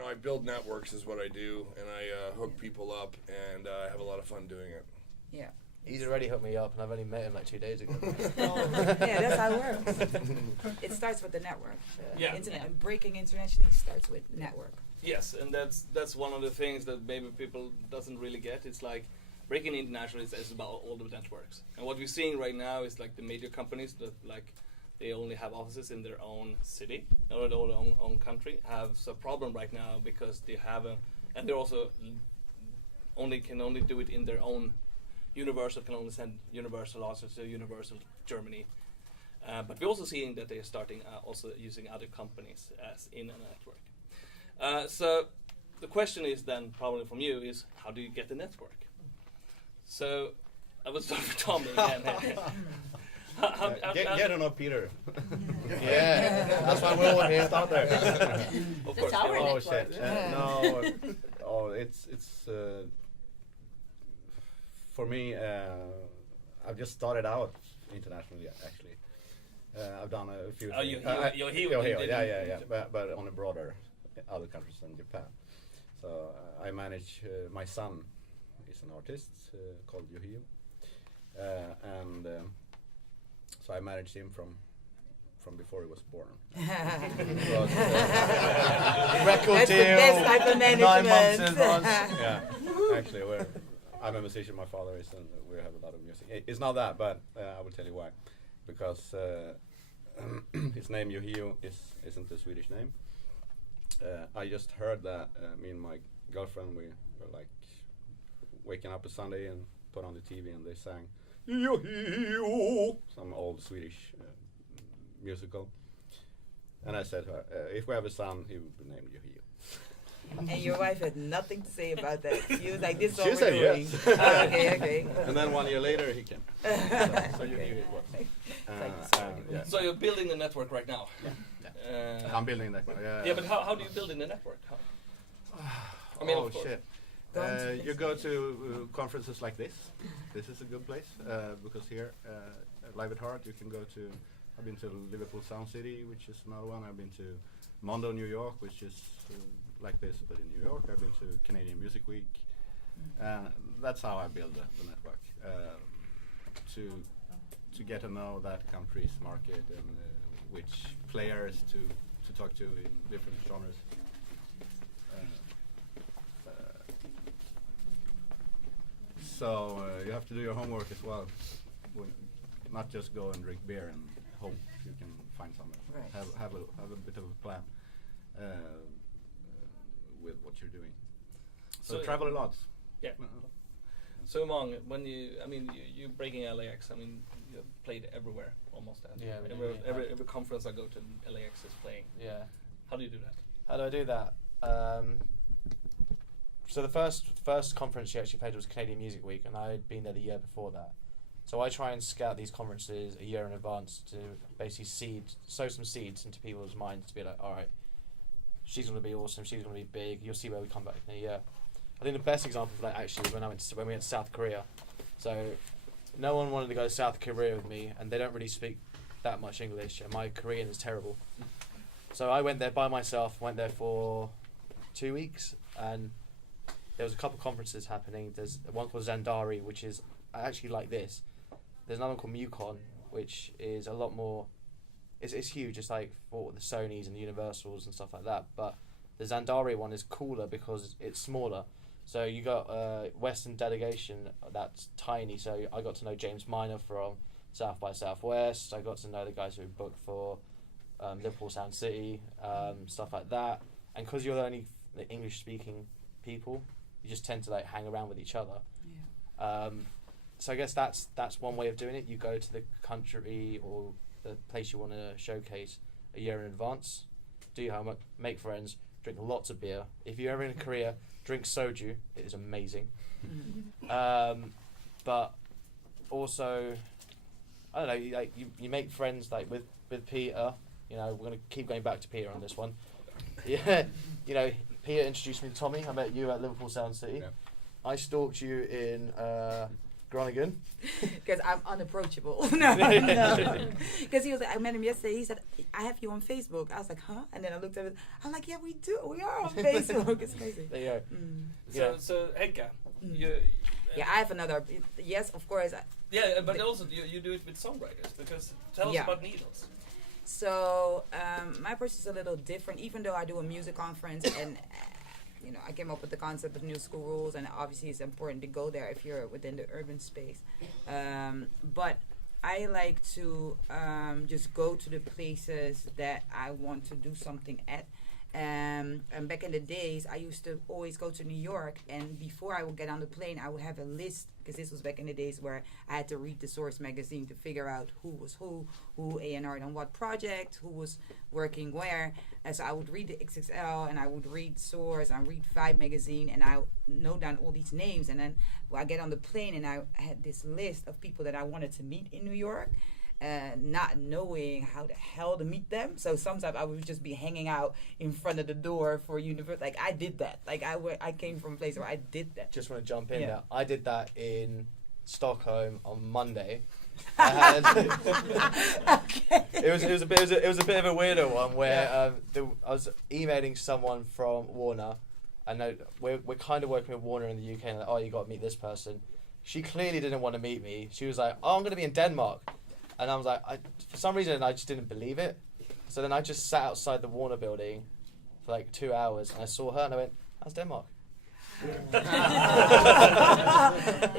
I build networks is what I do, and I hook people up, and I have a lot of fun doing it. Yeah. He's already hooked me up, and I've only met him like 2 days ago. Yeah, that's how it works. It starts with the network. Yeah. Internet and breaking internationally starts with network. Yes, and that's one of the things that maybe people doesn't really get. It's like breaking international is about all the networks, and what we're seeing right now is like the major companies that like they only have offices in their own city or their own country have a problem right now because they have and they're also can only do it in their own. Universal can only send Universal also to Universal Germany, but we're also seeing that they're starting also using other companies as in a network. So the question is then probably from you is how do you get the network? So I would start with Tommy again. Get to know Peter. Yeah, that's why we're all here. Start there. Of course. our Oh network. shit! No, it's for me. I've just started out internationally actually. I've done a few. Oh, you're here. Yeah. But on a broader, other countries than Japan. So I manage. My son is an artist called Yohio, and so I managed him from before he was born. Record That's the deal. best type of 9 months in management. advance. Yeah, actually, I'm a musician. My father is, and we have a lot of music. It's not that, but I will tell you why. Because his name Yohio isn't a Swedish name. I just heard that me and my girlfriend we were like waking up a Sunday and put on the TV and they sang Yohio, some old Swedish musical. And I said to her, if we have a son, he will be named Yohio. And your wife had nothing to say about that. She was like, this is what She we're said doing. yes. Okay. And then 1 year later he came. So Yohio it was. Yeah. So you're building the network right now. I'm building that. Yeah, but how do you build in the network? I mean, oh of course. shit. You go to conferences like this. This is a good place because here, Live at Heart, you can go to. I've been to Liverpool Sound City, which is another one. I've been to Mondo, New York, which is like this, but in New York. I've been to Canadian Music Week. That's how I build the network. To get to know that country's market and which players to talk to in different genres. So you have to do your homework as well. Not just go and drink beer and hope you can find somewhere. Right. Have a bit of a plan with what you're doing. So travel a lot. Yeah. So Umong, when you're breaking LAX. I mean, you played everywhere almost. Yeah, every conference I go to, LAX is playing. Yeah. How do you do that? How do I do that? So the first conference she actually played was Canadian Music Week, and I had been there the year before that. So I try and scout these conferences a year in advance to basically sow some seeds into people's minds to be like, all right, she's going to be awesome, she's going to be big, you'll see where we come back in a year. I think the best example of that actually was when we went to South Korea. So no one wanted to go to South Korea with me, and they don't really speak that much English, and my Korean is terrible. So I went there by myself, went there for 2 weeks, and there was a couple conferences happening. There's one called Zandari, which is actually like this. There's another one called Mukon, which is a lot more. It's huge. It's like for the Sonys and the Universals and stuff like that. But the Zandari one is cooler because it's smaller. So you got a Western delegation that's tiny. So I got to know James Minor from South by Southwest. I got to know the guys who booked for Liverpool Sound City, stuff like that. And because you're the only English-speaking people, you just tend to like hang around with each other. Yeah. So I guess that's one way of doing it. You go to the country or the place you want to showcase a year in advance. Do your homework, make friends, drink lots of beer. If you're ever in Korea, drink soju. It is amazing. But also, I don't know. You make friends like with Peter. You know, we're gonna keep going back to Peter on this one. Yeah, you know, Peter introduced me to Tommy. I met you at Liverpool Sound City. Yeah. I stalked you in Groningen. Because I'm unapproachable. No. Because he was like, I met him yesterday. He said, I have you on Facebook. I was like, huh? And then I looked at it. I'm like, yeah, we do. We are on Facebook. It's crazy. There you go. So Henca, Yeah, I have another. Yes, of course. but also you do it with songwriters, because tell us about Needles. So my approach is a little different, even though I do a music conference and I came up with the concept of new school rules, and obviously it's important to go there if you're within the urban space. But I like to just go to the places that I want to do something at. And back in the days, I used to always go to New York, and before I would get on the plane, I would have a list, because this was back in the days where I had to read the Source magazine to figure out who was who A&R'd on what project, who was working where. And so I would read the XXL, and I would read Source, and I read Vibe magazine, and I note down all these names. And then I get on the plane, and I had this list of people that I wanted to meet in New York. Not knowing how the hell to meet them. So sometimes I would just be hanging out in front of the door for university. Like, I did that. Like, I came from a place where I did that. Just want to jump in Yeah. there. I did that in Stockholm on Monday. I It was a bit of a weirdo one where I was emailing someone from Warner. I know we're kind of working with Warner in the UK, and like, you got to meet this person. She clearly didn't want to meet me. She was like, I'm going to be in Denmark. And I was like, for some reason, I just didn't believe it. So then I just sat outside the Warner building for like 2 hours, and I saw her, and I went, "That's Denmark."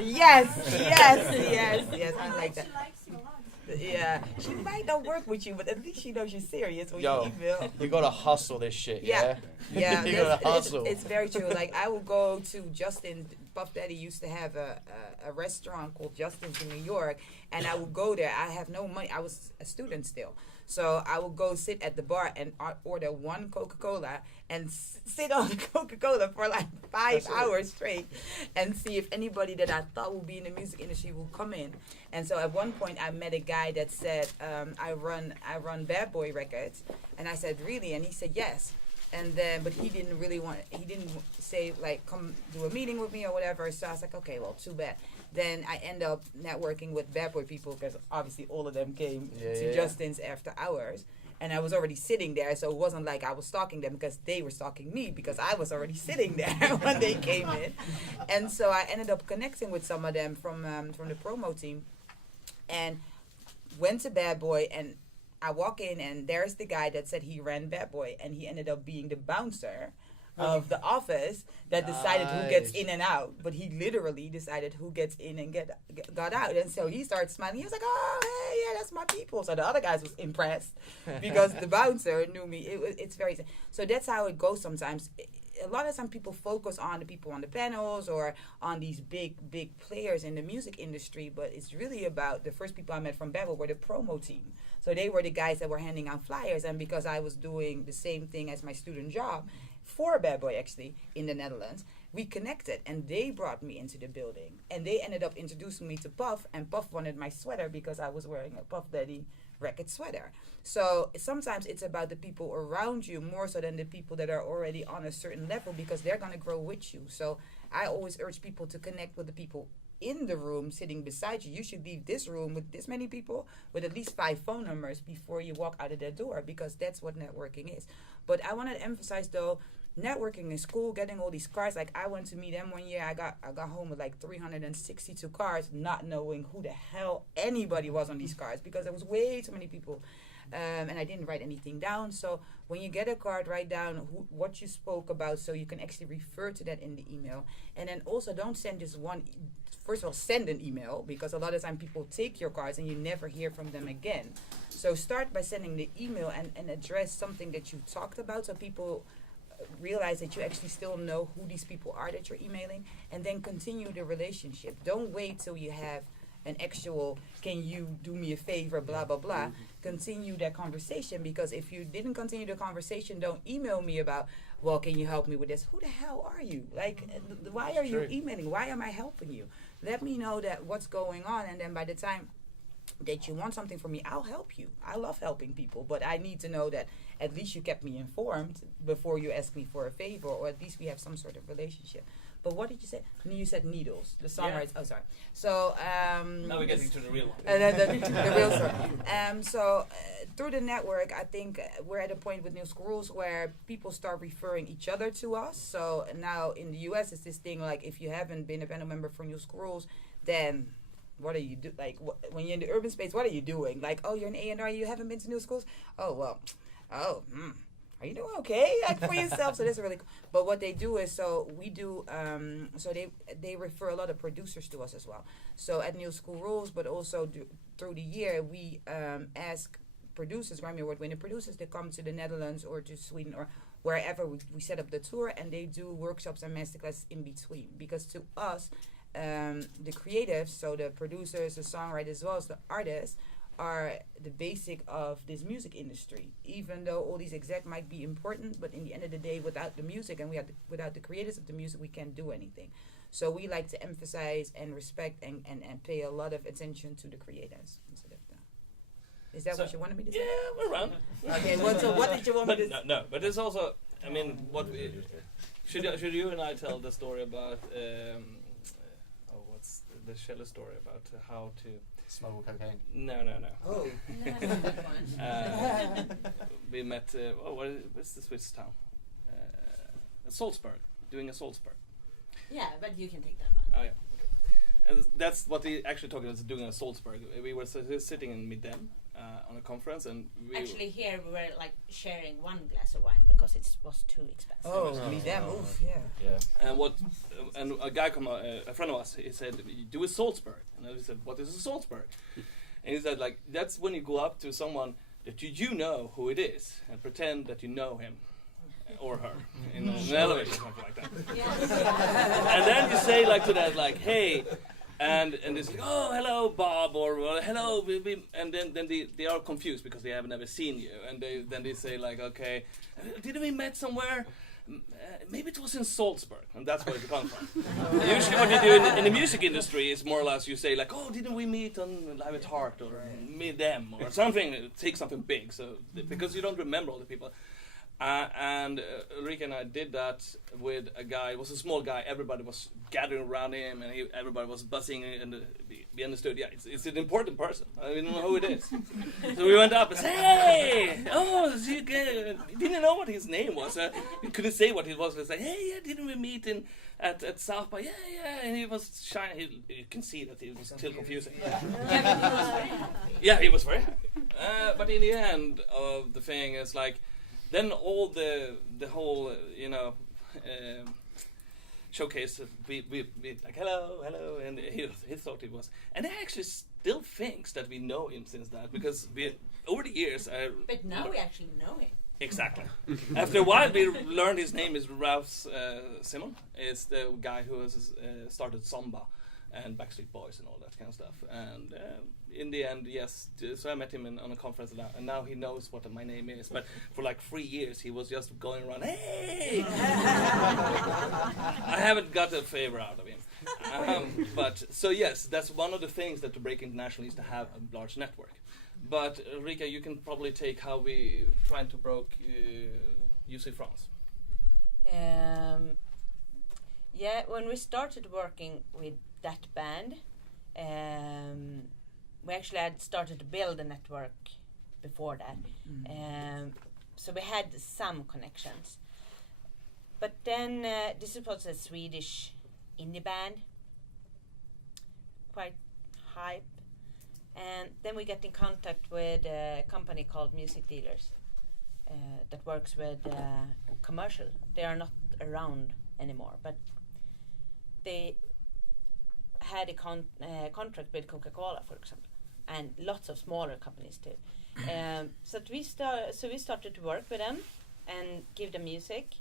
yes, I like that. Yeah, she might not work with you, but at least she knows you're serious when you email. You gotta hustle this shit, yeah? Yeah, You gotta hustle. it's very true. Like, I will go to Justin. Puff Daddy used to have a restaurant called Justin's in New York, and I would go there. I have no money. I was a student still. So I would go sit at the bar and order one Coca-Cola and sit on the Coca-Cola for like 5 hours straight and see if anybody that I thought would be in the music industry will come in. And so at one point I met a guy that said, I run Bad Boy Records. And I said, really? And he said, yes. And then, but he didn't say like, come do a meeting with me or whatever. So I was like, okay, well, too bad. Then I end up networking with Bad Boy people, because obviously all of them came to Justin's after hours. And I was already sitting there, so it wasn't like I was stalking them because they were stalking me, because I was already sitting there when they came in. And so I ended up connecting with some of them from the promo team, and went to Bad Boy, and I walk in, and there's the guy that said he ran Bad Boy, and he ended up being the bouncer of the office that decided who gets in and out. But he literally decided who gets in and got out. And so he started smiling. He was like, oh, hey, yeah, that's my people. So the other guys was impressed because the bouncer knew me. It's very... So that's how it goes sometimes. A lot of times people focus on the people on the panels or on these big players in the music industry, but it's really about the first people I met from Babel were the promo team. So they were the guys that were handing out flyers, and because I was doing the same thing as my student job for Bad Boy actually in the Netherlands, we connected, and they brought me into the building, and they ended up introducing me to Puff, and Puff wanted my sweater because I was wearing a Puff Daddy record sweater. So sometimes it's about the people around you more so than the people that are already on a certain level, because they're going to grow with you. So I always urge people to connect with the people in the room sitting beside you. You should leave this room with this many people with at least 5 phone numbers before you walk out of that door, because that's what networking is. But I want to emphasize though, networking is cool, getting all these cards. Like, I went to meet them one year. I got home with like 362 cards, not knowing who the hell anybody was on these cards, because there was way too many people. And I didn't write anything down. So when you get a card, write down what you spoke about, so you can actually refer to that in the email. And then also, don't send just one. First of all, send an email, because a lot of time people take your cards and you never hear from them again. So start by sending the email and address something that you talked about, so people realize that you actually still know who these people are that you're emailing, and then continue the relationship. Don't wait till you have an actual, can you do me a favor, blah, blah, blah. Continue that conversation, because if you didn't continue the conversation, don't email me about, well, can you help me with this? Who the hell are you? Like, why are you emailing? Why am I helping you? Let me know that what's going on, and then by the time that you want something from me, I'll help you. I love helping people, but I need to know that at least you kept me informed before you asked me for a favor, or at least we have some sort of relationship. But what did you say? You said Needles, the songwriters. Oh, sorry. So now we're getting to the real one. the real story. Through the network, I think we're at a point with New Schools where people start referring each other to us. So now in the U.S., it's this thing like if you haven't been a panel member for New Schools, then what are you do? Like when you're in the urban space, what are you doing? Like, oh, you're an A&R, you haven't been to New Schools. Oh well, are you doing okay? Like for yourself. So that's really cool. But what they do is, so we do, so they refer a lot of producers to us as well. So at New School Rules, but also through the year, we ask producers, Grammy Award winning producers, to come to the Netherlands or to Sweden or wherever we set up the tour, and they do workshops and masterclass in between. Because to us, the creatives, so the producers, the songwriters, as well as the artists, are the basic of this music industry. Even though all these exec might be important, but in the end of the day, without the music and without the creators of the music, we can't do anything. So we like to emphasize and respect and pay a lot of attention to the creators instead of the. Is that what you wanted me to say? Yeah, we're around. Okay. So what did you want me to say? No, but it's also. I mean, what should you and I tell the story about? What's the Shell story about how to smuggle cocaine? No. Oh. We met. What's the Swiss town? Salzburg. Doing a Salzburg. Yeah, but you can take that one. Oh yeah. Okay. And that's what he actually talking about, doing a Salzburg. We were sitting in Midem on a conference, and actually here we were like sharing one glass of wine because it was too expensive. Oof, yeah. And a guy a friend of us, he said, do a Salzburg. And I said, what is a Salzburg? And he said, like, that's when you go up to someone that you know who it is and pretend that you know him or her in an elevator or something like that. And then you say like to that, like, hey, and it's like, oh, hello, Bob, or hello, and then they are confused because they have never seen you, and then they say like, okay, didn't we met somewhere? Maybe it was in Salzburg, and that's where it comes from. Usually what you do in the music industry is more or less you say like, oh, didn't we meet on Live at Heart or meet them or something, take something big, so because you don't remember all the people. And Ulrika and I did that with a guy. It was a small guy. Everybody was gathering around him, and everybody was buzzing. And we understood, yeah, it's an important person. I don't know who it is. So we went up and said, hey, oh, you didn't know what his name was. We couldn't say what it was. We said, hey, yeah, didn't we meet at South by? Yeah. And he was shy. You can see that he was still confusing. Yeah, he was very happy. But in the end of the thing, it's like, then all the whole showcase, we like hello, and he thought it was, and he actually still thinks that we know him since that, because we over the years. But now we actually know him. Exactly. After a while, we learned his name is Ralph Simon. Is the guy who has started Samba and Backstreet Boys and all that kind of stuff. And in the end, yes, so I met him on a conference, and now he knows what my name is. But for like 3 years, he was just going around, hey! I haven't got a favor out of him. But so yes, that's one of the things that to break international is to have a large network. But Ulrika, you can probably take how we trying to broke UC France. Yeah, when we started working with that band, we actually had started to build a network before that. So we had some connections. But then this was a Swedish indie band, quite hype. And then we got in contact with a company called Music Dealers that works with commercial. They are not around anymore, but they had a contract with Coca-Cola, for example, and lots of smaller companies too. So we started to work with them and give them music.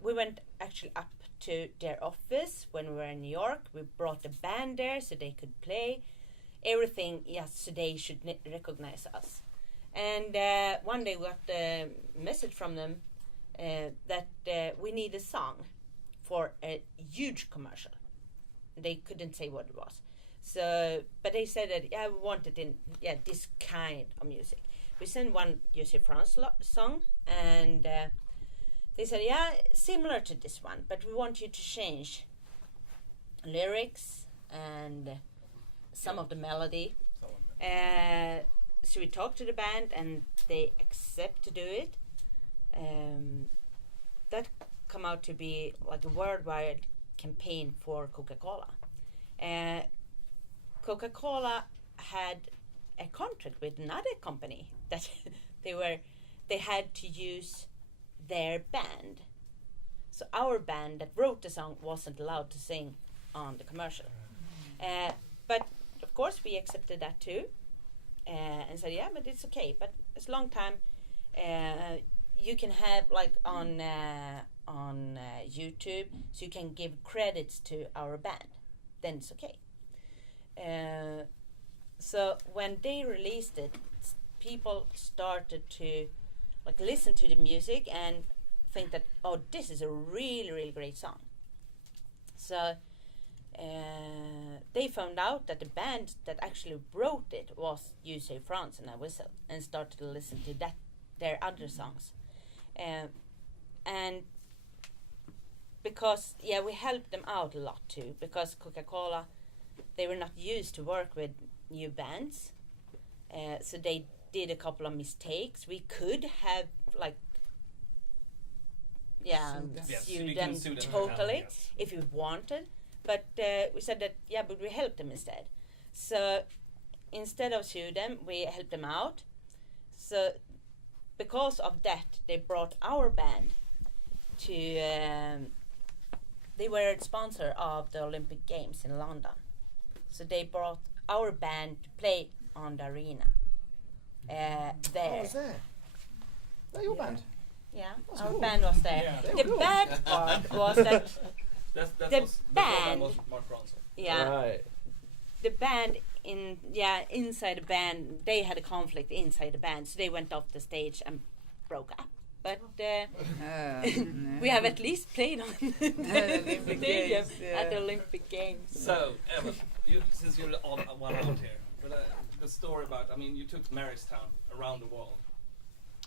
We went actually up to their office when we were in New York. We brought the band there so they could play. Everything, yes, so they should recognize us. And one day we got a message from them that we need a song for a huge commercial. They couldn't say what it was. So, but they said that, yeah, we want it in this kind of music. we sent one José France song, and they said, yeah, similar to this one, but we want you to change lyrics and some of the melody. So we talked to the band, and they accept to do it. That come out to be like a worldwide campaign for Coca-Cola. Coca-Cola had a contract with another company that they had to use their band. So our band that wrote the song wasn't allowed to sing on the commercial. But of course we accepted that too, and said, yeah, but it's okay. But as long time you can have like on YouTube, so you can give credits to our band, then it's okay. So when they released it, people started to like listen to the music and think that, oh, this is a really, really great song. So they found out that the band that actually wrote it was USA France and I Whistle, and started to listen to their other songs. And because, we helped them out a lot too, because Coca-Cola, they were not used to work with new bands. So they did a couple of mistakes. We could have sue them totally if we wanted, but we said that but we helped them instead. So instead of sue them, we helped them out. So because of that, they brought our band to. They were a sponsor of the Olympic Games in London, so they brought our band to play on the arena. There. Oh, was that? That your band? Yeah, That's our cool. band was there. Yeah. The bad part was that the band was Mark Ronson. Right. the band inside the band, they had a conflict inside the band, so they went off the stage and broke up. But we have at least played on the Olympic Games, at the Olympic Games. So, Emma, since you're one out here, but the story about, you took Marystown around the world.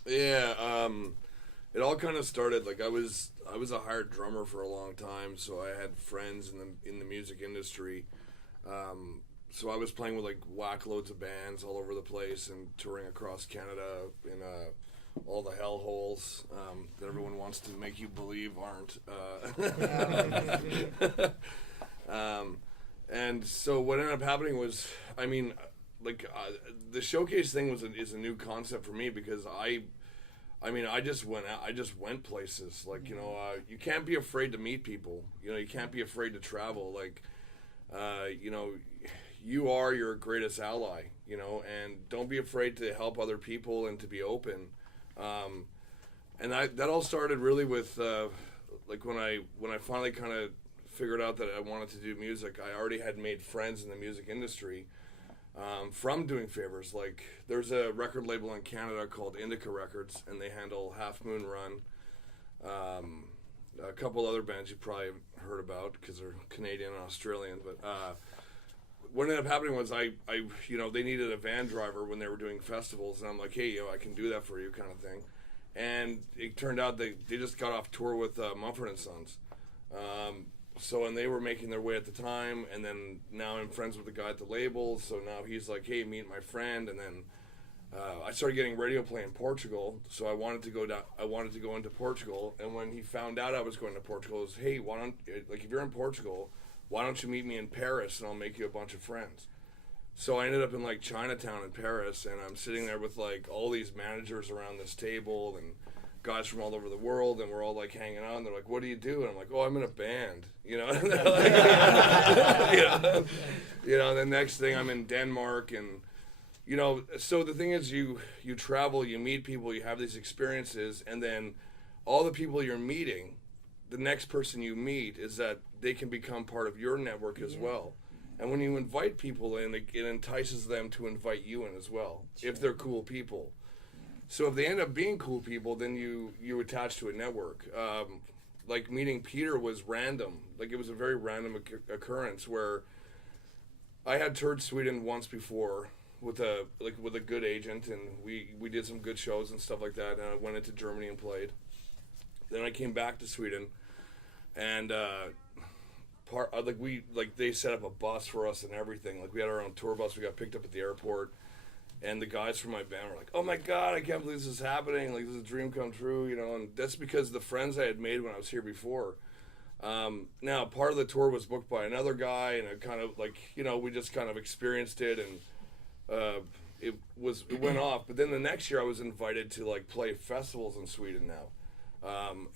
Yeah, it all kind of started, I was a hired drummer for a long time, so I had friends in the music industry. So I was playing with whack loads of bands all over the place and touring across Canada in all the hellholes that everyone wants to make you believe aren't. And so what ended up happening was, the showcase thing is a new concept for me, because I just went places. You can't be afraid to meet people. You can't be afraid to travel. You are your greatest ally, and don't be afraid to help other people and to be open. And that all started really with, when I finally kind of figured out that I wanted to do music, I already had made friends in the music industry from doing favors. There's a record label in Canada called Indica Records, and they handle Half Moon Run, a couple other bands you probably haven't heard about because they're Canadian and Australian, but what ended up happening was they needed a van driver when they were doing festivals, and I'm like, hey, I can do that for you, kind of thing. And it turned out they just got off tour with Mumford & Sons. And they were making their way at the time, and then now I'm friends with the guy at the label, so now he's like, hey, meet my friend, and then I started getting radio play in Portugal, so I wanted to go into Portugal, and when he found out I was going to Portugal, he was, hey, why don't, if you're in Portugal, why don't you meet me in Paris, and I'll make you a bunch of friends. So I ended up in Chinatown in Paris, and I'm sitting there with all these managers around this table and guys from all over the world, and we're all hanging out, and they're like, what do you do? And I'm like, oh, I'm in a band, and they're like, and the next thing I'm in Denmark, and so the thing is, you travel, you meet people, you have these experiences, and then all the people you're meeting, the next person you meet is that they can become part of your network as well. And when you invite people in, it entices them to invite you in as well, if they're cool people. So if they end up being cool people, then you attach to a network. Meeting Peter was random. It was a very random occurrence where I had toured Sweden once before with a good agent, and we did some good shows and stuff like that. And I went into Germany and played. Then I came back to Sweden, and they set up a bus for us and everything. Like we had our own tour bus. We got picked up at the airport, and the guys from my band were like, "Oh my God, I can't believe this is happening! Like this is a dream come true," you know. And that's because the friends I had made when I was here before. Now part of the tour was booked by another guy, and it kind of like, you know, we just kind of experienced it, and it went off. But then the next year I was invited to like play festivals in Sweden now.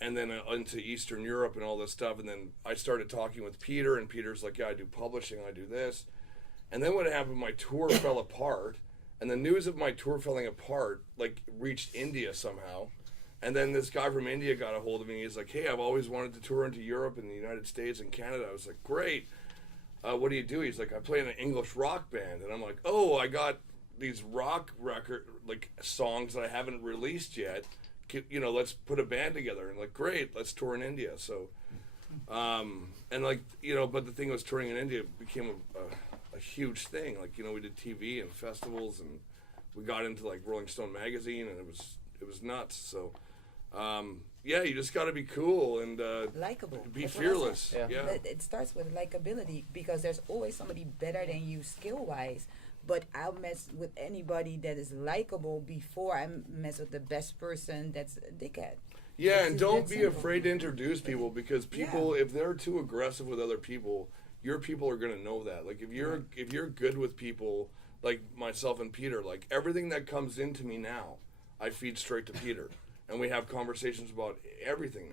And then into Eastern Europe and all this stuff. And then I started talking with Peter, and Peter's like, yeah, I do publishing, I do this. And then what happened, my tour fell apart, and the news of my tour falling apart, like, reached India somehow. And then this guy from India got a hold of me. He's like, hey, I've always wanted to tour into Europe and the United States and Canada. I was like, great. What do you do? He's like, I play in an English rock band. And I'm like, oh, I got these rock record, like, songs that I haven't released yet. You know, let's put a band together. And like, great, let's tour in India. So, and like, you know, but the thing was, touring in India became a huge thing. Like, you know, we did TV and festivals, and we got into like Rolling Stone magazine, and it was nuts. So, yeah, you just got to be cool and likable. Be That's what I fearless. said. Yeah. It starts with likability, because there's always somebody better than you skill-wise. But I'll mess with anybody that is likable before I mess with the best person that's a dickhead. Yeah, and It's don't that be simple. afraid to introduce people, because people, if they're too aggressive with other people, your people are going to know that. Like, if you're good with people, like myself and Peter, like everything that comes into me now, I feed straight to Peter, and we have conversations about everything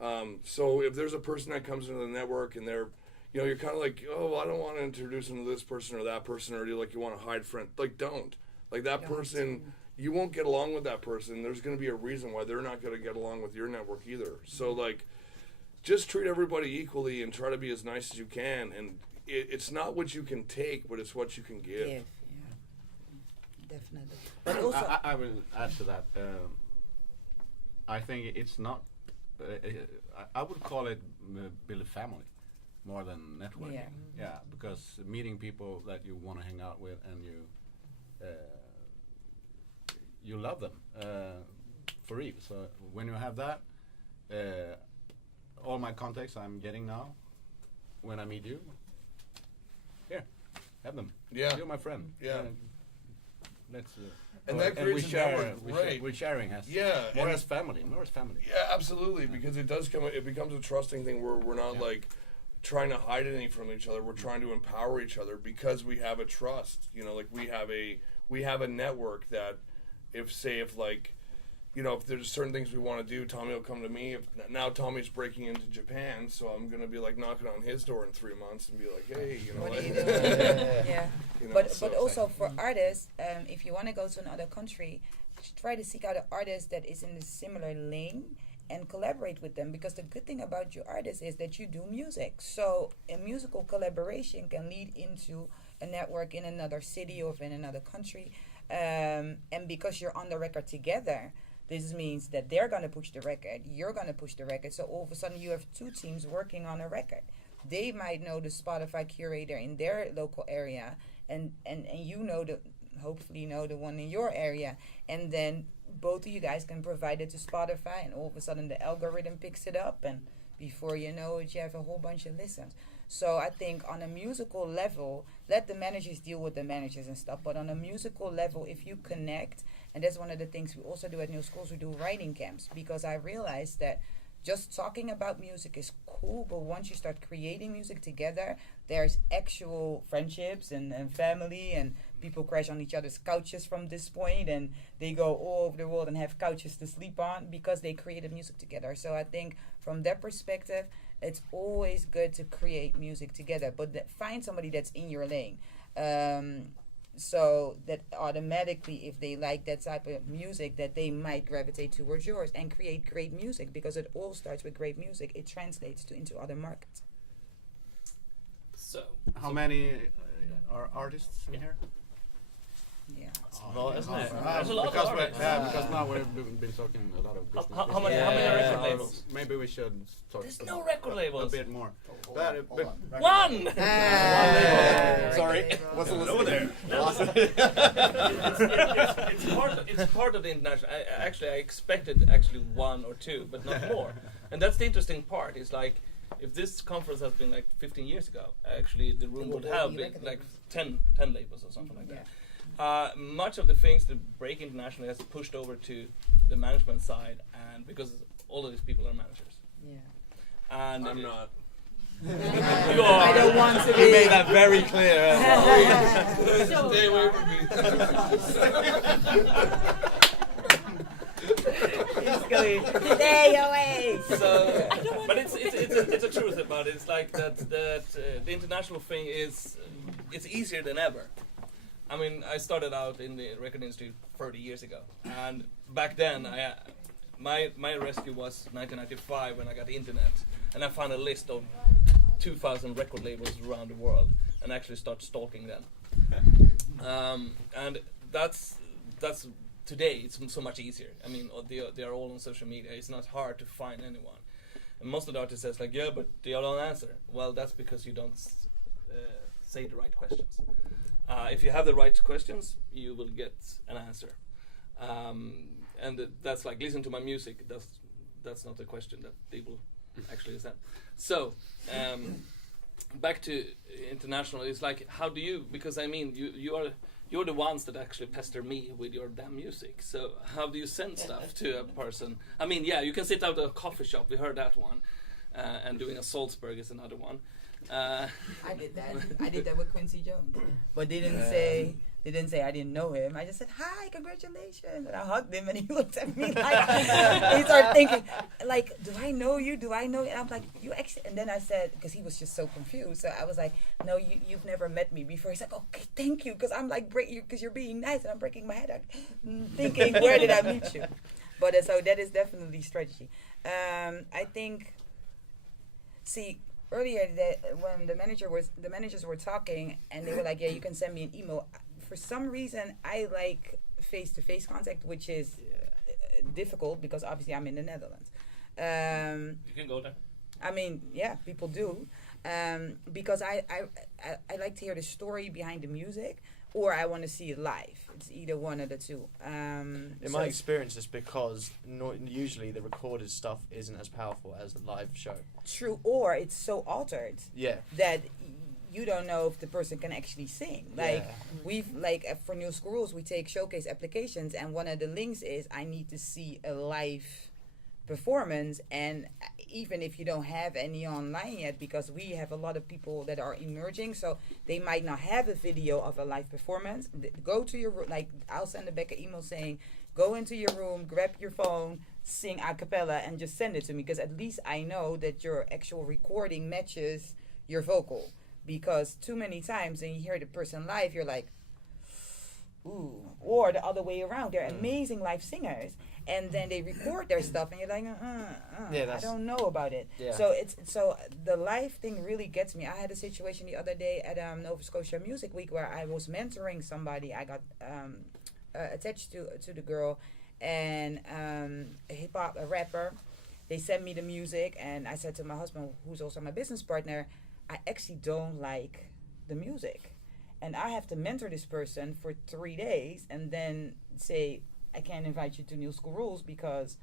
now. So if there's a person that comes into the network and they're, you know, you're kind of like, oh, I don't want to introduce them to this person or that person, or you want to hide friend. Like, don't. Like, that person, you won't get along with that person. There's going to be a reason why they're not going to get along with your network either. So, like, just treat everybody equally and try to be as nice as you can. And it's not what you can take, but it's what you can give. Yeah, definitely. But also, I will add to that. I think it's not. I would call it build a family more than networking. Yeah, because meeting people that you want to hang out with and you love them for real. So when you have that, all my contacts I'm getting now, when I meet you, here, have them. Yeah. You're my friend. Yeah. Let's. And that creates a network, right? We're sharing as Yeah, more and as family, more as family. Yeah, absolutely, because it becomes a trusting thing where we're not like trying to hide anything from each other. We're trying to empower each other because we have a trust. You know, like we have a network that if like, you know, if there's certain things we want to do, Tommy will come to me. If now Tommy's breaking into Japan, so I'm gonna be like knocking on his door in 3 months and be like, hey, you know, what like, are you doing? Yeah. you know, But so- also for artists, if you want to go to another country, try to seek out an artist that is in a similar lane and collaborate with them, because the good thing about your artist is that you do music. So a musical collaboration can lead into a network in another city or in another country, and because you're on the record together, this means that they're going to push the record, you're going to push the record, so all of a sudden you have two teams working on a record. They might know the Spotify curator in their local area, and you know hopefully know the one in your area, and then both of you guys can provide it to Spotify, and all of a sudden the algorithm picks it up, and before you know it, you have a whole bunch of listens. So I think on a musical level, let the managers deal with the managers and stuff, but on a musical level, if you connect, and that's one of the things we also do at New Schools, we do writing camps, because I realized that just talking about music is cool, but once you start creating music together, there's actual friendships and family, and people crash on each other's couches from this point, and they go all over the world and have couches to sleep on because they created music together. So I think from that perspective, it's always good to create music together, but find somebody that's in your lane. So that automatically, if they like that type of music, that they might gravitate towards yours and create great music, because it all starts with great music. It translates into other markets. So How many are artists in here? Yeah. Well, isn't it? There's a lot of because artists. because now we've been talking a lot of business. How many record labels? Maybe we should talk. There's no record a labels. bit more. Hold But, on, but hold on. One! Sorry. What's the Over there. It's part of the international. I expected one or two, but not more. And that's the interesting part. Is like if this conference has been like 15 years ago, actually the room It would will have be been record like labels. 10 labels or something like that. Much of the things that Break International has pushed over to the management side, and because all of these people are managers. Yeah. And I'm not. You are. I don't want to You be. made that very clear. Stay away from me. Stay away. So, but it's a truth about it. It's like that the international thing is it's easier than ever. I mean, I started out in the record industry 30 years ago, and back then my rescue was 1995 when I got internet, and I found a list of 2,000 record labels around the world, and actually start stalking them. And that's today it's so much easier. I mean, they are all on social media. It's not hard to find anyone. And most of the artists says like, yeah, but they don't answer. Well, that's because you don't say the right questions. If you have the right questions, you will get an answer. And that's like, listen to my music. That's not a question that they will actually send. So, back to international. It's like, how do you? Because I mean, you're the ones that actually pester me with your damn music. So how do you send stuff to a person? I mean, yeah, you can sit out at a coffee shop. We heard that one, and doing a Salzburg is another one. I did that. I did that with Quincy Jones, but they didn't say I didn't know him. I just said hi, congratulations, and I hugged him, and he looked at me like he started thinking, like, do I know you? Do I know you? And I'm like, you actually. And then I said, because he was just so confused, so I was like, no, you've never met me before. He's like, okay, thank you, because I'm like because you're being nice, and I'm breaking my head, thinking, where did I meet you? But so that is definitely strategy. I think. See. Earlier, when the managers were talking, and they were like, "Yeah, you can send me an email." For some reason, I like face-to-face contact, which is difficult because obviously I'm in the Netherlands. You can go there. I mean, yeah, people do, because I like to hear the story behind the music, or I want to see it live. It's either one of the two. In my experience, it's because usually the recorded stuff isn't as powerful as the live show. True, or it's so altered. Yeah. That you don't know if the person can actually sing. Like we've for New School Rules, we take showcase applications, and one of the links is I need to see a live performance, and even if you don't have any online yet, because we have a lot of people that are emerging, so they might not have a video of a live performance. Go to your I'll send a back an email saying, go into your room, grab your phone, sing a cappella, and just send it to me, because at least I know that your actual recording matches your vocal. Because too many times when you hear the person live, you're like, ooh, or the other way around. They're amazing live singers, and then they record their stuff, and you're like, I don't know about it. Yeah. So the live thing really gets me. I had a situation the other day at Nova Scotia Music Week where I was mentoring somebody. I got attached to the girl, and a hip hop, a rapper. They sent me the music, and I said to my husband, who's also my business partner, I actually don't like the music. And I have to mentor this person for 3 days and then say, I can't invite you to New School Rules because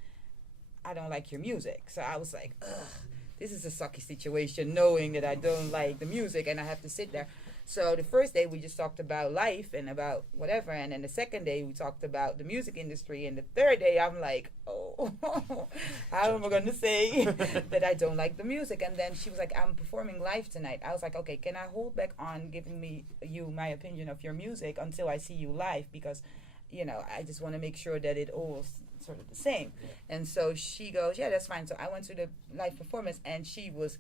I don't like your music. So I was like, ugh, this is a sucky situation, knowing that I don't like the music and I have to sit there. So the first day we just talked about life and about whatever. And then the second day we talked about the music industry. And the third day I'm like, oh, how am I going to say that I don't like the music? And then she was like, I'm performing live tonight. I was like, okay, can I hold back on giving you my opinion of your music until I see you live? Because, I just want to make sure that it all is sort of the same. Yeah. And so she goes, yeah, that's fine. So I went to the live performance and she was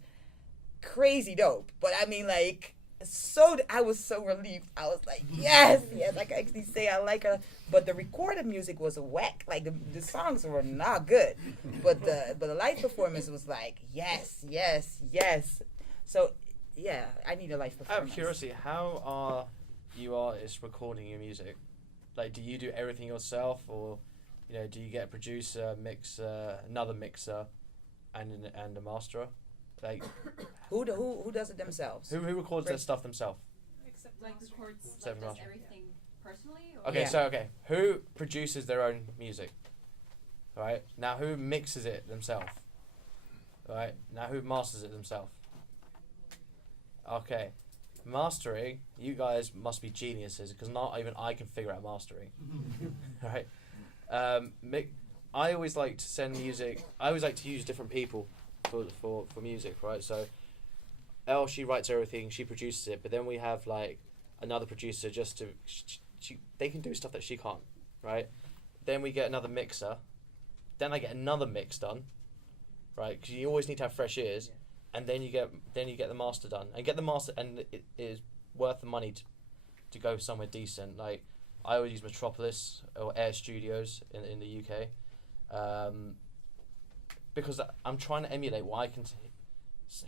crazy dope. But I mean, I was so relieved. I was like, yes, I can actually say I like her. But the recorded music was whack. Like the songs were not good. But the live performance was like, yes. So yeah, I need a live performance. Out of curiosity, how are you artists recording your music? like, do you do everything yourself, or do you get a producer, mixer, another mixer, and a masterer? Like, who does it themselves? who records their stuff themselves? Except like records, Seven does master. everything personally? Or Okay, Yeah. so who produces their own music? All right, now who mixes it themselves? All right, now who masters it themselves? Okay, mastering. You guys must be geniuses because not even I can figure out mastering. All right, I always like to send music. I always like to use different people for music, right? So Elle, she writes everything, she produces it, but then we have like another producer just to they can do stuff that she can't, right? Then we get another mixer, then I get another mix done, right? Because you always need to have fresh ears, and then you get the master done, and get the master, and it is worth the money to go somewhere decent. Like I always use Metropolis or Air Studios in the UK, because I'm trying to emulate what I can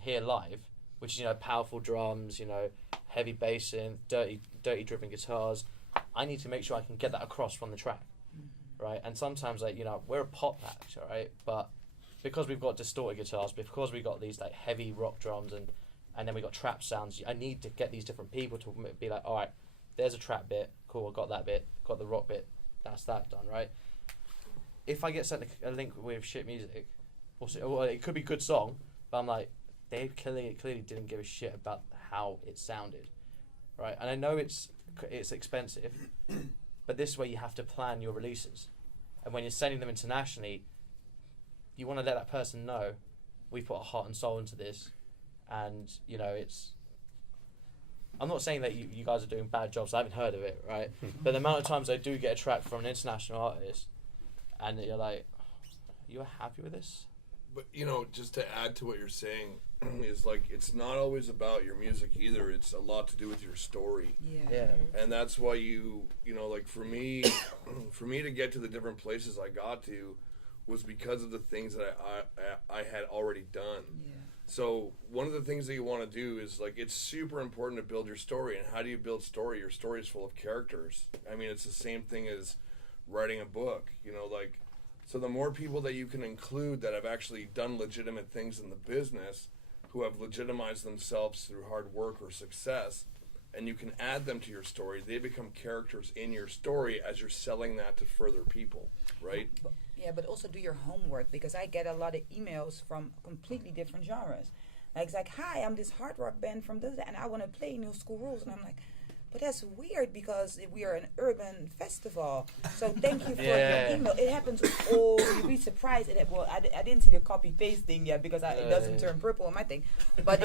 hear live, which is powerful drums, heavy bass and dirty driven guitars. I need to make sure I can get that across from the track, right? And sometimes we're a pop act, all right, but because we've got distorted guitars, because we've got these like heavy rock drums and then we got trap sounds, I need to get these different people to be like, all right, there's a trap bit, cool, I got that bit, got the rock bit, that's that done, right? If I get sent a link with shit music, or it could be good song, but I'm like, they clearly didn't give a shit about how it sounded, right? And I know it's expensive, but this way you have to plan your releases, and when you're sending them internationally, you want to let that person know we put our heart and soul into this, and it's. I'm not saying that you guys are doing bad jobs. I haven't heard of it, right? But the amount of times I do get a track from an international artist, and you're like, "You are happy with this?" But just to add to what you're saying, is like it's not always about your music either. It's a lot to do with your story. Yeah. And that's why like for me, to get to the different places I got to, was because of the things that I had already done. Yeah. So one of the things that you want to do is like it's super important to build your story. And how do you build story? Your story is full of characters. I mean, it's the same thing as writing a book. So the more people that you can include that have actually done legitimate things in the business, who have legitimized themselves through hard work or success, and you can add them to your story, they become characters in your story as you're selling that to further people, right? Yeah, but also do your homework, because I get a lot of emails from completely different genres. Like, it's like, hi, I'm this hard rock band from this, and I want to play New School Rules. And I'm like, but that's weird because we are an urban festival. So thank you for your email. It happens all. You'd be surprised. I didn't see the copy paste thing yet because it doesn't turn purple on my thing. But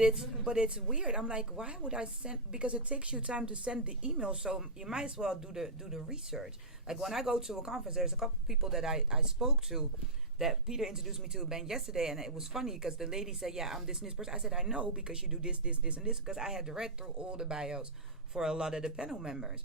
it's weird. I'm like, why would I send? Because it takes you time to send the email. So you might as well do the research. Like when I go to a conference, there's a couple people that I spoke to, that Peter introduced me to a band yesterday, and it was funny because the lady said, yeah, I'm this person. I said, I know, because you do this, and this, because I had read through all the bios for a lot of the panel members.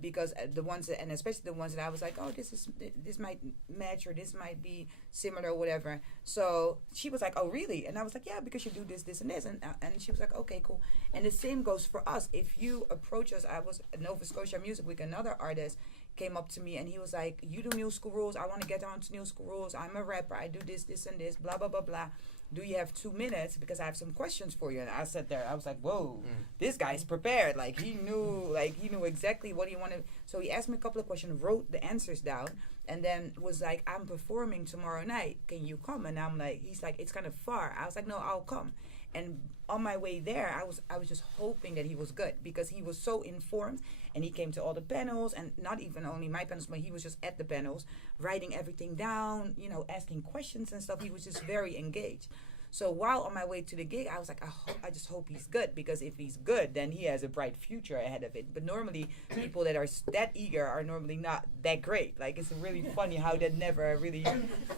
Because the ones that, and especially the ones that I was like, oh, this might match, or this might be similar or whatever. So she was like, oh, really? And I was like, yeah, because you do this, and this. And she was like, okay, cool. And the same goes for us. If you approach us, I was at Nova Scotia Music Week, another artist came up to me and he was like, you do New School Rules, I want to get on to New School Rules, I'm a rapper, I do this and this, blah blah blah blah, do you have 2 minutes, because I have some questions for you? And I sat there, I was like, whoa, this guy's prepared, like he knew exactly what he wanted. So he asked me a couple of questions, wrote the answers down, and then was like, I'm performing tomorrow night, can you come? And I'm like, he's like, it's kind of far. I was like, no, I'll come. And on my way there, I was just hoping that he was good, because he was so informed, and he came to all the panels, and not even only my panels, but he was just at the panels, writing everything down, asking questions and stuff. He was just very engaged. So while on my way to the gig, I was like, I just hope he's good, because if he's good, then he has a bright future ahead of it. But normally, people that are that eager are normally not that great. Like, it's really funny how that never really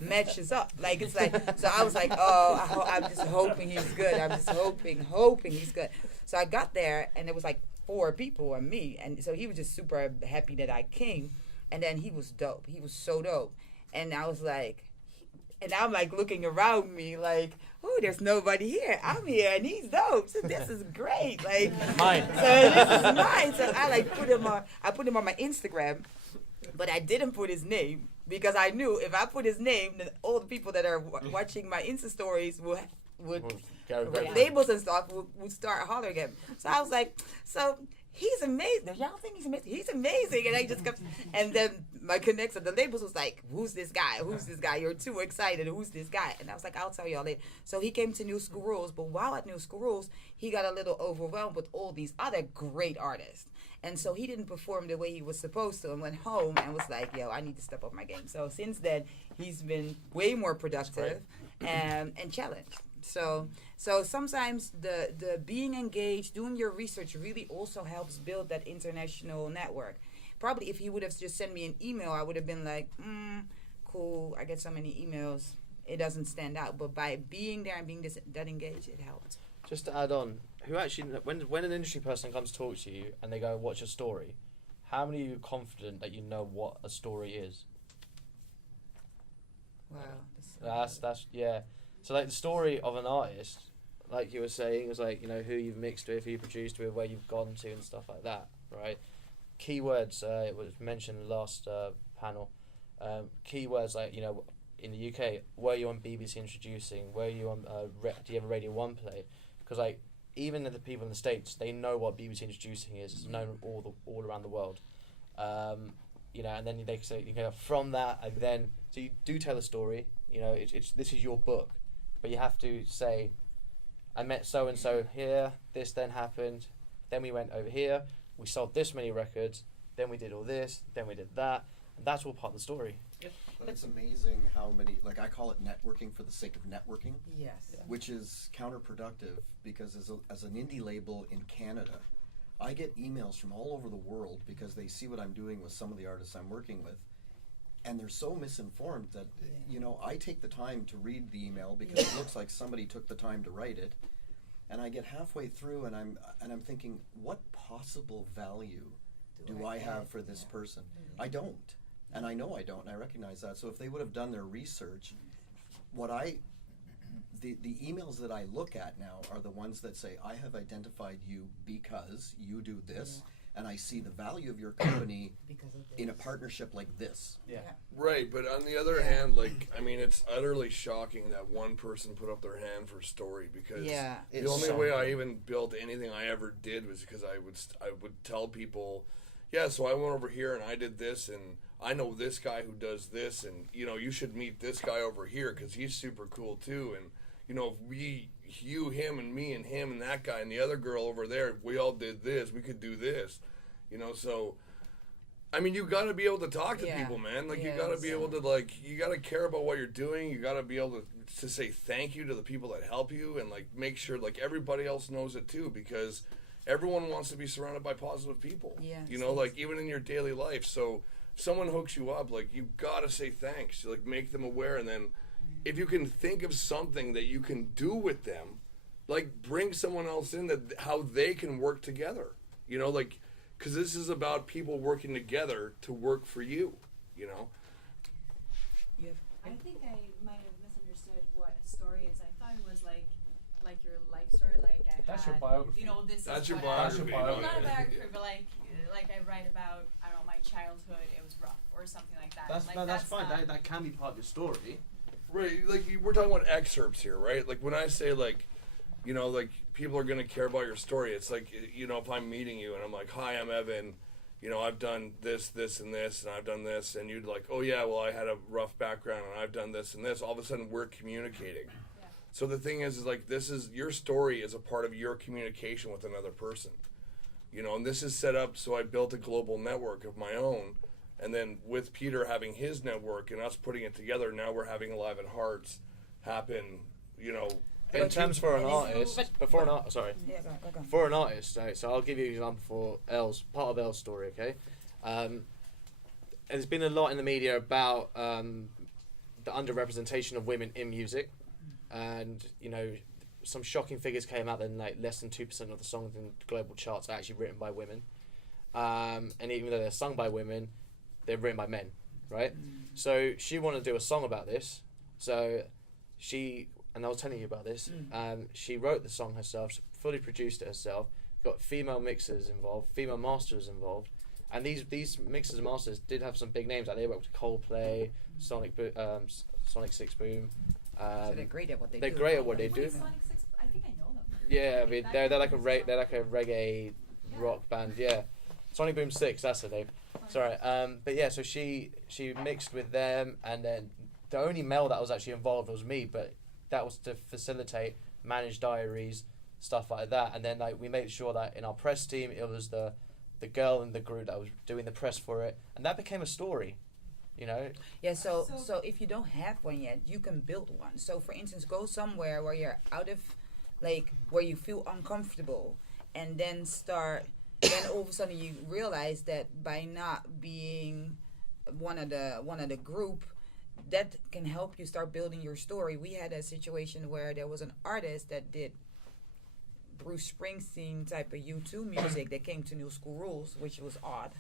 matches up. Like, it's like, so I was like, oh, I'm just hoping he's good. I'm just hoping he's good. So I got there, and there was like 4 people and me. And so he was just super happy that I came. And then he was dope. He was so dope. And I was like, and I'm like looking around me like, oh, there's nobody here. I'm here and he's dope. So this is great. Like Mine. So this is mine. So I like put him on my Instagram, but I didn't put his name because I knew if I put his name, then all the people that are watching my Insta stories would labels and stuff would start hollering at him. So I was like, so he's amazing. Y'all think he's amazing? He's amazing. And I just kept, and then my connects at the labels was like, who's this guy? Who's this guy? You're too excited. Who's this guy? And I was like, I'll tell y'all later. So he came to New School Rules, but while at New School Rules, he got a little overwhelmed with all these other great artists. And so he didn't perform the way he was supposed to and went home and was like, yo, I need to step up my game. So since then, he's been way more productive and challenged. So sometimes the being engaged, doing your research really also helps build that international network. Probably if he would have just sent me an email, I would have been like, cool, I get so many emails, it doesn't stand out. But by being there and being that engaged, it helped. Just to add on, who actually, when an industry person comes to talk to you and they go, what's your story? How many are you confident that you know what a story is? Wow. That's yeah. So like the story of an artist, like you were saying, is like, you know, who you've mixed with, who you produced with, where you've gone to and stuff like that, right? Keywords, it was mentioned in the last panel. Keywords like, you know, in the UK, were you on BBC Introducing? Were you on, do you have a Radio 1 play? Because like, even the people in the States, they know what BBC Introducing is. It's known all around the world. You know, and then they say, you know, from that, and then, so you do tell a story, you know, this is your book. But you have to say, I met so-and-so here, this then happened, then we went over here, we sold this many records, then we did all this, then we did that, and that's all part of the story. But it's amazing how many, like I call it networking for the sake of networking. Yes. Yeah. Which is counterproductive because as an indie label in Canada, I get emails from all over the world because they see what I'm doing with some of the artists I'm working with. And they're so misinformed that, you know, I take the time to read the email because it looks like somebody took the time to write it. And I get halfway through and I'm thinking, what possible value do I have for this person? I don't. And I know I don't, and I recognize that. So if they would have done their research, the emails that I look at now are the ones that say, I have identified you because you do this. And I see the value of your company in a partnership like this. Yeah. Right, but on the other hand, like, I mean, it's utterly shocking that one person put up their hand for story because the only way I even built anything I ever did was because I would tell people, yeah, so I went over here and I did this and I know this guy who does this and, you know, you should meet this guy over here because he's super cool too. And, you know, if you, him, and me, and him, and that guy, and the other girl over there, we all did this, we could do this, you know, so, I mean, you gotta be able to talk to people, man, like, you gotta be able to, like, you gotta care about what you're doing, you gotta be able to say thank you to the people that help you, and, like, make sure, like, everybody else knows it, too, because everyone wants to be surrounded by positive people, you know, like, even in your daily life, so, if someone hooks you up, like, you gotta say thanks, like, make them aware, and then, if you can think of something that you can do with them, like bring someone else in that how they can work together, you know, like, because this is about people working together to work for you, you know. I think I might have misunderstood what a story is. I thought it was like your life story, like That's your biography. You know, this That's is your what biography. Well, not a biography, but like I write about, I don't know, my childhood. It was rough or something like that. That's fine. That can be part of your story. Right, like we're talking about excerpts here, right? Like when I say like, you know, like people are gonna care about your story. It's like, you know, if I'm meeting you and I'm like, hi, I'm Evan. You know, I've done this, this, and this, and I've done this, and you'd like, oh yeah, well I had a rough background and I've done this and this. All of a sudden we're communicating. Yeah. So the thing is like this is your story is a part of your communication with another person. You know, and this is set up so I built a global network of my own. And then with Peter having his network and us putting it together, now we're having Alive at Hearts happen, you know. In terms for an artist, for an artist, right, so I'll give you an example for part of Elle's story, okay? There's been a lot in the media about the underrepresentation of women in music, and, you know, some shocking figures came out that like less than 2% of the songs in global charts are actually written by women. And even though they're sung by women, they're written by men, right? So she wanted to do a song about this, So she, and I was telling you about this, she wrote the song herself, she fully produced it herself, got female mixers involved, female masters involved, and these mixers and masters did have some big names, like they worked with Coldplay, Sonic 6 Boom. So they're great at what they do. They're great at what they Wait, do. Sonic 6, I think I know them. Yeah, I mean they're like a reggae rock band. Yeah, Sonic Boom 6, that's the name. Sorry. But yeah, so she mixed with them, and then the only male that was actually involved was me, but that was to facilitate, manage diaries, stuff like that. And then like we made sure that in our press team it was the girl in the group that was doing the press for it, and that became a story. You know? Yeah, so if you don't have one yet, you can build one. So for instance, go somewhere where you're out of, like, where you feel uncomfortable, and then all of a sudden you realize that by not being one of the group, that can help you start building your story. We had a situation where there was an artist that did Bruce Springsteen type of U2 music that came to New School Rules, which was odd.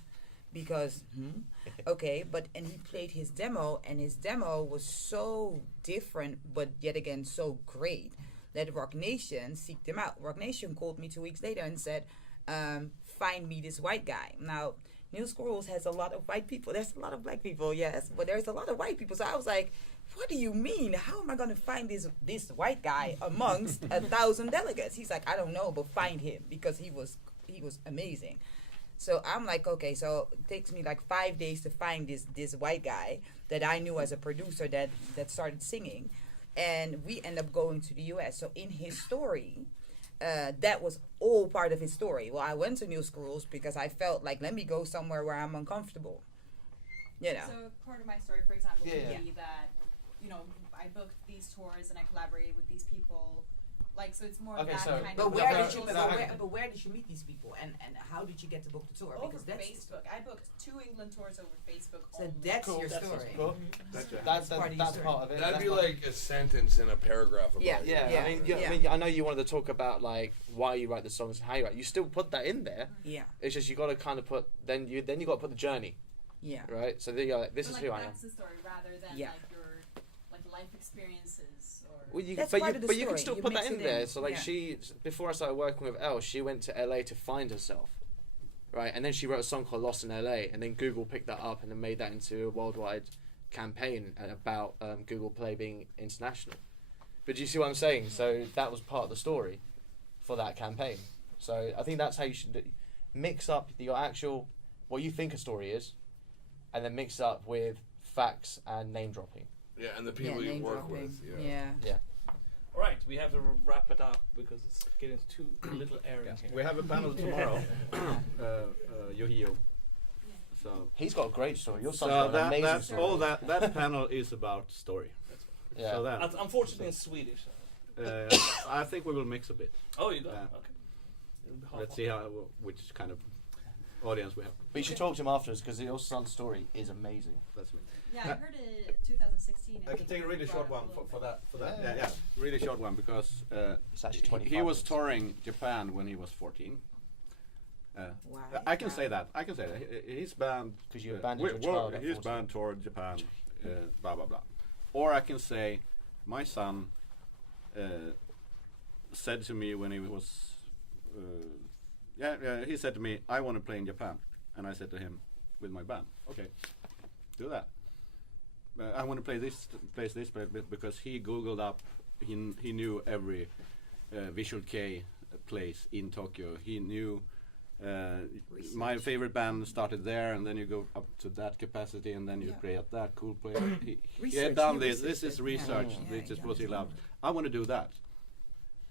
Because and he played his demo, and his demo was so different, but yet again so great that Rock Nation seeked him out. Rock Nation called me 2 weeks later and said, "Find me this white guy." Now, New School Rules has a lot of white people. There's a lot of black people, yes, but there's a lot of white people. So I was like, "What do you mean? How am I going to find this white guy amongst 1,000 delegates?" He's like, "I don't know, but find him," because he was amazing. So I'm like, okay, so it takes me like 5 days to find this white guy that I knew as a producer that started singing. And we end up going to the US. So in his story, that was all part of his story. Well, I went to New Schools because I felt like, let me go somewhere where I'm uncomfortable. You know. So part of my story, for example, Yeah. would be that, I booked these tours and I collaborated with these people. Like, so it's more of Okay, that so- kind But of... where did you meet these people, and how did you get to book the tour? Over Because that's Facebook. I booked 2 England tours over Facebook. so only. that's Cool, your that's story. cool. That's That's part of your that's story. part of it. That'd That's be part- like a sentence in a paragraph about Yeah. it. Yeah, I mean, I know you wanted to talk about like why you write the songs and how you write. You still put that in there. Yeah, It's just you got to kind of put then you got to put the journey, yeah. right? So then you're like, this So, is like, who I am. that's the story rather than Yeah. like your life experiences or... Well, you, That's but part you, of the but you can story. still You put that mix in it there. in. So like Yeah. before I started working with Elle, she went to LA to find herself, right? And then she wrote a song called Lost in LA, and then Google picked that up and then made that into a worldwide campaign about Google Play being international. But do you see what I'm saying? So that was part of the story for that campaign. So I think that's how you should mix up your actual, what you think a story is, and then mix it up with facts and name dropping. Yeah, and the people you name work dropping. with. Yeah. All right, we have to wrap it up because it's getting too little air in here. We have a panel tomorrow, Yohio. So, He's got a great story. Your son's so got an amazing that's story. all that panel is about story. Yeah. So that Unfortunately, in Swedish. I think we will mix a bit. Oh, you got Yeah. it. Okay. It'll be hard. Let's see which kind of audience we have. But you should talk to him afterwards because your son's story is amazing. That's me. Yeah, I heard it 2016. I can take a really short one for that. Yeah, really short one because It's actually 25 he was minutes. touring Japan when he was 14. Wow. I can say that. His band 'Cause you abandoned your child at his 14. band toured Japan, blah blah blah. Or I can say, my son said to me when he was, he said to me, "I want to play in Japan," and I said to him, "With my band, okay, do that." I want to play this because he Googled up, he knew every Visual K place in Tokyo. He knew my favorite band started there, and then you go up to that capacity, and then you play at that cool place. He had Research, done he this. This is researched it. research. Yeah. This is Yeah, what he yeah. loved. I want to do that.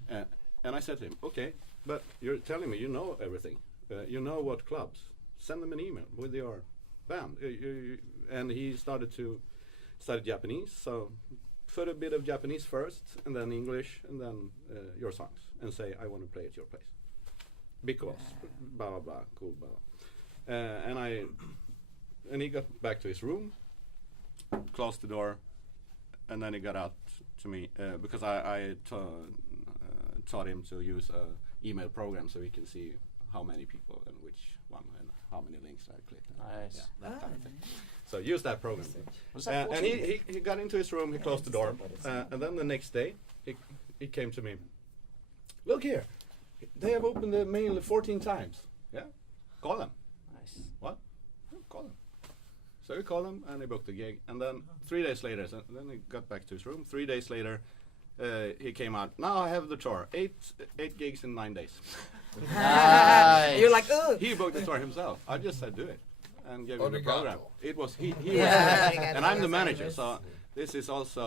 And I said to him, "Okay, but you're telling me you know everything. You know what clubs. Send them an email with your band." And he started to study Japanese, so put a bit of Japanese first, and then English, and then your songs, and say, "I want to play at your place." Because blah blah blah, cool blah. And he got back to his room, closed the door, and then he got out to me because I taught him to use a email program so he can see how many people and which one and how many links I clicked. Nice. Yeah, that kind of thing. So use that program. Was that And he got into his room, he closed the door, and then the next day he came to me. Look here, they have opened the mail 14 times. Yeah, call them. Nice. What? Yeah, call them. So we called him and he booked the gig. And then 3 days later, so then he got back to his room. 3 days later, he came out. Now I have the tour. Eight gigs in 9 days. Nice. You're like, ugh. He booked the tour himself. I just said do it and gave him the Obrigado. program. It was he Yeah. was, and I'm the manager. So this is also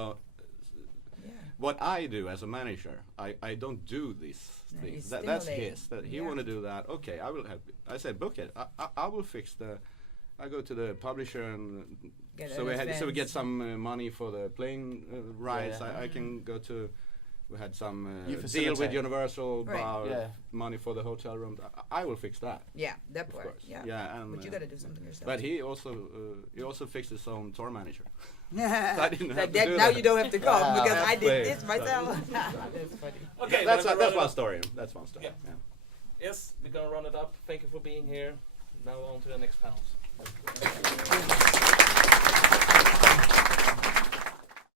Yeah. what I do as a manager. I don't do these No, things. you That's stimulate. his. That he Yeah. want to do that. Okay, I will help you. I said book it. I will fix the. I go to the publisher and Get so an we advance. get some money for the plane rights. Yeah. I can go to. We had some You deal with facilitate. Universal Right. about Yeah. money for the hotel room. I will fix that. Yeah, that Of part. course. Yeah. Yeah, and But you got to do something yourself. but he also fixed his own tour manager. I didn't have to do now that. you don't have to come Wow. because I did Halfway, this so- myself. That's funny. Okay, That's we're gonna that's run one it story. That's one story. Yeah. Yeah. Yes, we're gonna run it up. Thank you for being here. Now on to the next panels.